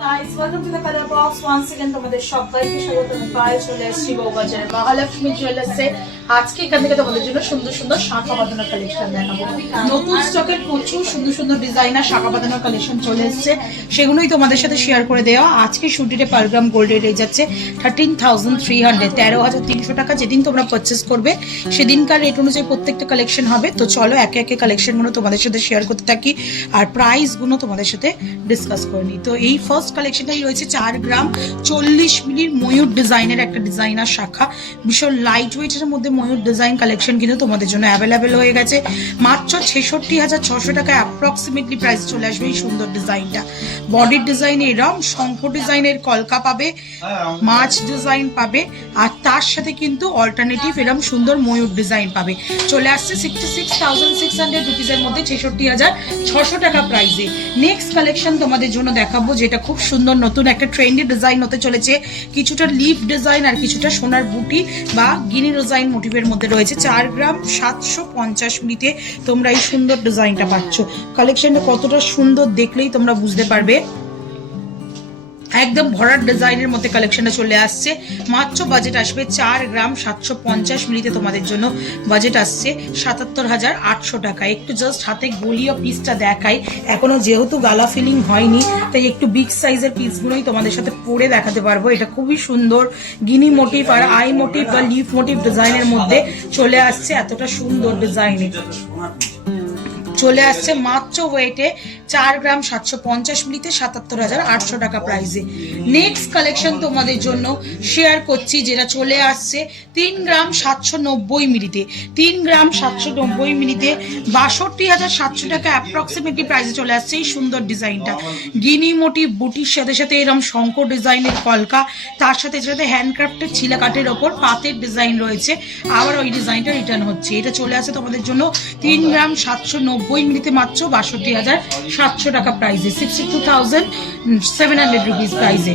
Guys, welcome to the Color Box once again. তোমাদের সবাইকে স্বাগত। আমি পায়ে চলে এসেছি বউবাজারের মহালক্ষ্মী জুয়েলার্সে। আজকে এখান থেকে তোমাদের জন্য সুন্দর সুন্দর শাখা বাঁধানোর কালেকশন দেখাবো। নতুন স্টকের প্রচুর সুন্দর সুন্দর ডিজাইনার শাখা বাঁধানোর কালেকশন চলে এসেছে, সেগুলোই তোমাদের সাথে শেয়ার করে দেওয়া। আজকে শুটিতে পার গ্রাম গোল্ড রেট যাচ্ছে 13,300, 13,300 টাকা। যেদিন তোমরা পারচেস করবে সেদিনকার রেট অনুযায়ী প্রত্যেকটা কালেকশন হবে। তো চলো একে একে কালেকশনগুলো তোমাদের সাথে শেয়ার করতে থাকি আর প্রাইসগুলো তোমাদের সাথে ডিসকাস করে নিই। তো এই ফার্স্ট কালেকশনটাই রয়েছে 4 গ্রাম 40 মিলির ময়ূর ডিজাইনের একটা ডিজাইনার শাখা। ভীষণ লাইট ওয়েটের মধ্যে ময়ূর ডিজাইন কালেকশন কিন্তু তোমাদের জন্য অ্যাভেলেবেল হয়ে গেছে। মাত্র 66,600 টাকায় অ্যাপ্রক্সিমেটলি প্রাইস চলে আসবে এই সুন্দর ডিজাইনটা। বডির ডিজাইনে এরম শঙ্খ ডিজাইনের কলকা পাবে, মাছ ডিজাইন পাবে, আর তার সাথে কিন্তু অল্টারনেটিভ এরম সুন্দর ময়ূর ডিজাইন পাবে। চলে আসছে 66,600 রুপিসের মধ্যে 66,600 টাকা প্রাইসে। নেক্সট কালেকশন তোমাদের জন্য দেখাবো, যেটা খুব সুন্দর নতুন একটা ট্রেন্ডি ডিজাইন হতে চলেছে। কিছুটা লিফ ডিজাইন আর কিছুটা সোনার বুটি বা গিনি ডিজাইন মোটিভের মধ্যে রয়েছে। 4 গ্রাম 750 মিলিতে তোমরা এই সুন্দর ডিজাইনটা পাচ্ছ। কালেকশনটা কতটা সুন্দর দেখলেই তোমরা বুঝতে পারবে। একদম ভরাট ডিজাইনের মধ্যে কালেকশনটা চলে আসছে। মাত্র বাজেট আসবে 4 গ্রাম 750 মিলিতে তোমাদের জন্য বাজেট আসছে 77,800 টাকা। একটু জাস্ট হাতে গলিয়ে পিসটা দেখাই, এখনো যেহেতু গালা ফিলিং হয়নি তাই একটু বিগ সাইজের পিসগুলোই তোমাদের সাথে পরে দেখাতে পারবো। এটা খুবই সুন্দর গিনি মোটিভ আর আই মোটিভ বা লিফ মোটিভ ডিজাইনের মধ্যে চলে আসছে। এতটা সুন্দর ডিজাইনে চলে আসছে মাত্র ওয়েটে 4 গ্রাম 750 মিলিতে 77,800 টাকা প্রাইসে। নেক্সট কালেকশন তোমাদের জন্য শেয়ার করছি, যেটা চলে আসছে 3 গ্রাম 790 মিলিতে। 3 গ্রাম 790 মিলিতে 62,700 টাকা অ্যাপ্রক্সিমেটলি প্রাইসে চলে আসছে এই সুন্দর ডিজাইনটা। গিনি মোটিভ বুটির সাথে সাথে এরকম শঙ্খ ডিজাইনের কলকা, তার সাথে সাথে হ্যান্ডক্রাফটের ছিলা কাঠের ওপর পাতের ডিজাইন রয়েছে। আবার ওই ডিজাইনটা রিটার্ন হচ্ছে। এটা চলে আসে তোমাদের জন্য 3 গ্রাম 790 মিলিতে মাত্র 62,700 টাকা প্রাইসে, 62,700 রুপিস প্রাইসে।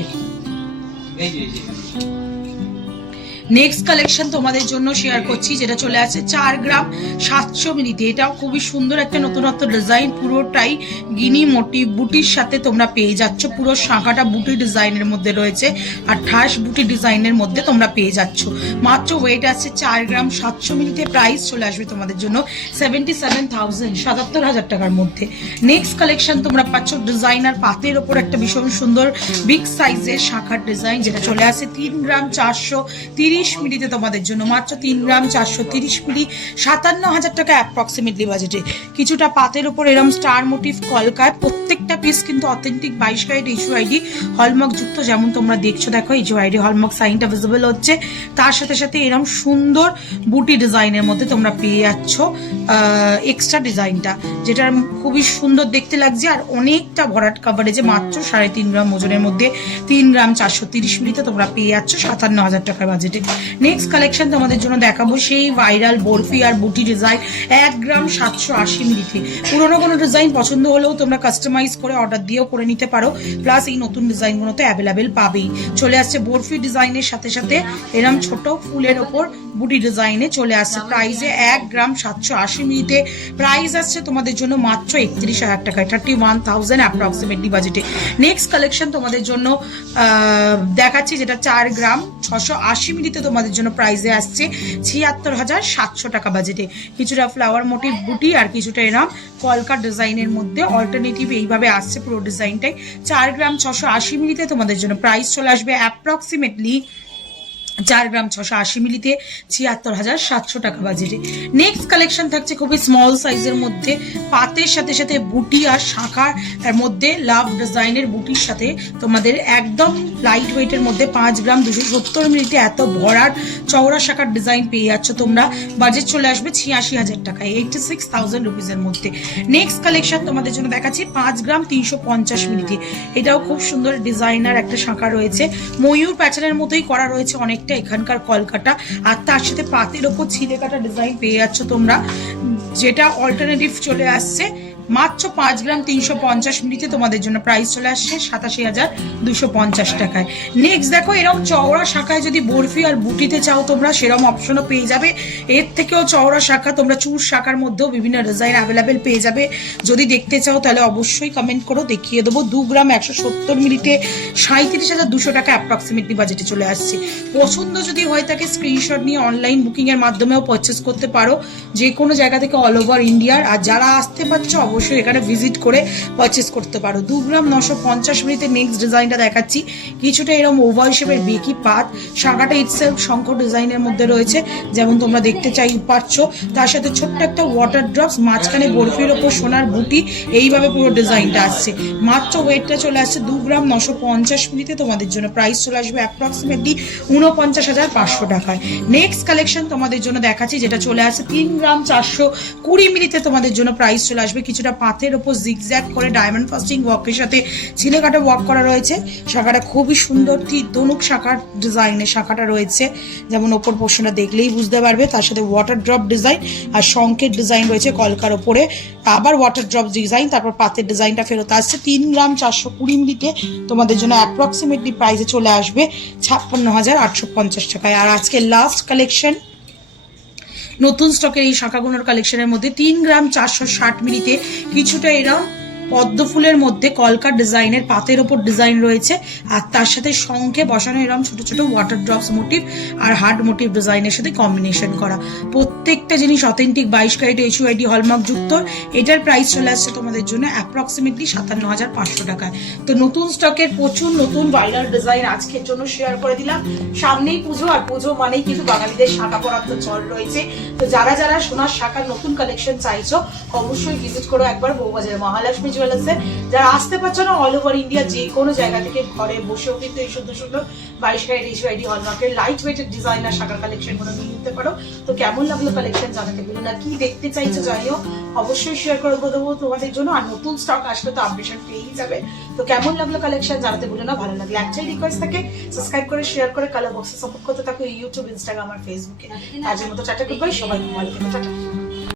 নেক্সট কালেকশন তোমাদের জন্য শেয়ার করছি, যেটা চলে আসছে 4 গ্রাম 700 মিলিতে। এটাও খুবই সুন্দর একটা নতুনত্ব ডিজাইন, পুরোটাই গিনি মোটিভ বুটির সাথে তোমরা পেয়ে যাচ্ছ। পুরো শাখাটা বুটি ডিজাইনের মধ্যে রয়েছে আর ঠাস বুটি ডিজাইনের মধ্যে তোমরা পেয়ে যাচ্ছ। মাত্র ওয়েট আছে 4 গ্রাম 700 মিলিতে। প্রাইস চলে আসবে তোমাদের জন্য 77,000, 77,000 টাকার মধ্যে। নেক্সট কালেকশন তোমরা পাচ্ছ ডিজাইনার পাতের ওপর একটা ভীষণ সুন্দর বিগ সাইজের শাখার ডিজাইন, যেটা চলে আসে 3 গ্রাম 430 মিলিতে তোমাদের জন্য। মাত্র 3 গ্রাম 430 মিলি, 57,000 টাকা অ্যাপ্রক্সিমেটলি বাজেটে। কিছুটা পাতের উপর এরম স্টার মোটিভ কলকায়, প্রত্যেকটা পিস কিন্তু অথেন্টিক 22 ক্যারেট HUID হলমার্ক যুক্ত। যেমন তোমরা দেখছো, দেখো HUID হলমার্ক সাইনটা ভিজিবল হচ্ছে। তার সাথে সাথে এরম সুন্দর বুটি ডিজাইনের মধ্যে তোমরা পেয়ে যাচ্ছ এক্সট্রা ডিজাইনটা, যেটা খুবই সুন্দর দেখতে লাগছে আর অনেকটা ভরাট কাভারেজে। মাত্র 3.5 গ্রাম ওজনের মধ্যে 3 গ্রাম 430 মিলিতে তোমরা পেয়ে যাচ্ছ 57,000 টাকার বাজেটে। নেক্সট কালেকশন তোমাদের জন্য দেখাবো সেই ভাইরাল বরফি আর বুটি ডিজাইন 1 গ্রাম 780 মিলিতে। পুরোনো কোনো ডিজাইন পছন্দ হলেও তোমরা কাস্টমাইজ করে অর্ডার দিয়েও করে নিতে পারো। প্লাস এই নতুন ডিজাইনগুলো তো অ্যাভেলেবেল পাবেই। চলে আসছে বরফি ডিজাইনের সাথে সাথে এরম ছোট ফুলের ওপর বুটি ডিজাইনে চলে আসছে। প্রাইসে 1 গ্রাম 780 মিলিতে প্রাইস আসছে তোমাদের জন্য মাত্র 31,000 টাকায়, 31,000 অ্যাপ্রক্সিমেটলি বাজেটে। নেক্সট কালেকশন তোমাদের জন্য দেখাচ্ছি, যেটা 4 গ্রাম 680 মিলিতে তোমাদের জন্য প্রাইসে আসছে 76,700 টাকা বাজেটে। কিছুটা ফ্লাওয়ার মোটিভ বুটি আর কিছুটা এরম কলকা ডিজাইনের মধ্যে অল্টারনেটিভ এইভাবে আসছে পুরো ডিজাইনটাই। 4 গ্রাম 680 মিলিতে তোমাদের জন্য প্রাইস চলে আসবে অ্যাপ্রক্সিমেটলি 4 গ্রাম 680 মিলিতে 76,700 টাকা বাজেটে। নেক্সট কালেকশন থাকছে খুবই স্মল সাইজের মধ্যে, পাতের সাথে সাথে বুটি আর শাখার মধ্যে লাভ ডিজাইনের বুটির সাথে তোমাদের একদম লাইট ওয়েটের মধ্যে 5 গ্রাম 270 মিলিতে এত ভরাট চওড়া শাখার ডিজাইন পেয়ে যাচ্ছ তোমরা। বাজেট চলে আসবে 86,000 টাকায়, 86,000 রুপিসের মধ্যে। নেক্সট কালেকশন তোমাদের জন্য দেখাচ্ছি 5 গ্রাম 350 মিলিতে। এটাও খুব সুন্দর ডিজাইনার একটা শাখা রয়েছে, ময়ূর প্যাটার্নের মতোই করা রয়েছে অনেক এখানকার কলকাটা, আর তার সাথে পাতের ওপর ছিলে কাটা ডিজাইন পেয়ে যাচ্ছ তোমরা, যেটা অল্টারনেটিভ চলে আসছে মাত্র 5 গ্রাম 350 মিলিতে তোমাদের জন্য প্রাইস চলে আসছে 87,250 টাকায়। নেক্সট দেখো, এরকম চওড়া শাখায় যদি বরফি আর বুটিতে চাও তোমরা সেরকম অপশনও পেয়ে যাবে। এর থেকেও চওড়া শাখা তোমরা চুর শাখার মধ্যেও বিভিন্ন ডিজাইন অ্যাভেলেবেল পেয়ে যাবে। যদি দেখতে চাও তাহলে অবশ্যই কমেন্ট করো, দেখিয়ে দেবো। 2 গ্রাম 170 মিলিতে 37,200 টাকা অ্যাপ্রক্সিমেটলি বাজেটে চলে আসছে। পছন্দ যদি হয়ে থাকে স্ক্রিনশট নিয়ে অনলাইন বুকিং এর মাধ্যমেও পারচেস করতে পারো, যে কোনো জায়গা থেকে অল ওভার ইন্ডিয়ার। আর যারা আসতে পারছো অবশ্যই এখানে ভিজিট করে পারচেস করতে পারো। 2 গ্রাম 950 মিলিতে নেক্সট ডিজাইনটা দেখাচ্ছি। কিছুটা এরকম ওভাল শেপের বেকি পাত, শাখাটা ইটসেলফ শঙ্খ ডিজাইনের মধ্যে রয়েছে, যেমন তোমরা দেখতে পাচ্ছ। তার সাথে ছোট্ট একটা ওয়াটার ড্রপস, মাঝখানে বরফির ওপর সোনার বুটি, এইভাবে পুরো ডিজাইনটা আসছে। মাত্র ওয়েটটা চলে আসছে 2 গ্রাম 950 মিলিতে। তোমাদের জন্য প্রাইস চলে আসবে অ্যাপ্রক্সিমেটলি 49,500 টাকায়। নেক্সট কালেকশন তোমাদের জন্য দেখাচ্ছি, যেটা চলে আসছে 3 গ্রাম 420 মিলিতে। তোমাদের জন্য প্রাইস চলে আসবে কিছুটা পাথের ওপর জিগজ্যাগ করে ডায়মন্ড ফাস্টিং ওয়ার্কের সাথে ছিলে কাটা ওয়ার্ক করা রয়েছে। শাখাটা খুবই সুন্দর, ধনুক শাখার ডিজাইনের শাখাটা রয়েছে, যেমন ওপর পোর্শনটা দেখলেই বুঝতে পারবে। তার সাথে ওয়াটার ড্রপ ডিজাইন আর শঙ্কের ডিজাইন রয়েছে কলকার ওপরে, আবার ওয়াটার ড্রপ ডিজাইন, তারপর পাতের ডিজাইনটা ফেরত আসছে। 3 গ্রাম 420 মিলিতে তোমাদের জন্য অ্যাপ্রক্সিমেটলি প্রাইসে চলে আসবে 56,850 টাকায়। আর আজকে লাস্ট কালেকশন নতুন স্টকের এই শাখাগুলোর কালেকশনের মধ্যে 3 গ্রাম 460 মিলিতে কিছুটা এরা পদ্ম ফুলের মধ্যে কলকার ডিজাইনের পাতের ওপর ডিজাইন রয়েছে, আর তার সাথে শঙ্খে বসানো এরকম ছোট ছোট ওয়াটার ড্রপস মোটিভ আর হার্ড মোটিভ ডিজাইনের সাথে কম্বিনেশন করা। প্রত্যেকটা জিনিস অথেন্টিক 22 ক্যারেট HUID হলমার্ক যুক্ত। এটার প্রাইস চলে আসছে তোমাদের জন্য অ্যাপ্রক্সিমেটলি 57,500 টাকায়। তো নতুন স্টকের প্রচুর নতুন ভাইরাল ডিজাইন আজকের জন্য শেয়ার করে দিলাম। সামনেই পুজো, আর পুজো মানেই কিন্তু বাঙালিদের শাখা পরার তো চল রয়েছে। তো যারা যারা সোনার শাখার নতুন কালেকশন চাইছো অবশ্যই ভিজিট করো একবার বউবাজার মহালক্ষ্মী জুয়েলার্সে। যারা আসতে পারছো না, অল ওভার ইন্ডিয়া যে কোনো জায়গা থেকে ঘরে বসেও কিন্তু এই সুন্দর সুন্দর 22 ক্যারেট HUID হলমার্কের লাইট ওয়েটেড ডিজাইনার শাখার কালেকশন গুলো নিয়ে নিতে পারো। তো কেমন লাগলো কালেকশন জানাতে বলো না, কি দেখতে চাইছো জানিও, অবশ্যই শেয়ার করে দেবো তোমাদের জন্য। আর নতুন স্টক আসলে তো আপডেশন পেয়েই যাবে। তো কেমন লাগলো কালেকশন জানাতে বলো না। ভালো লাগলে একটাই রিকোয়েস্ট থাকে, সাবস্ক্রাইব করে শেয়ার করে কালার বক্সে সাপোর্ট করতে থাকো ইউটিউব, ইনস্টাগ্রাম আর ফেসবুকে। আজকের মতো টাটা, গুড বাই, সবাই ভালো থেকো, টাটা।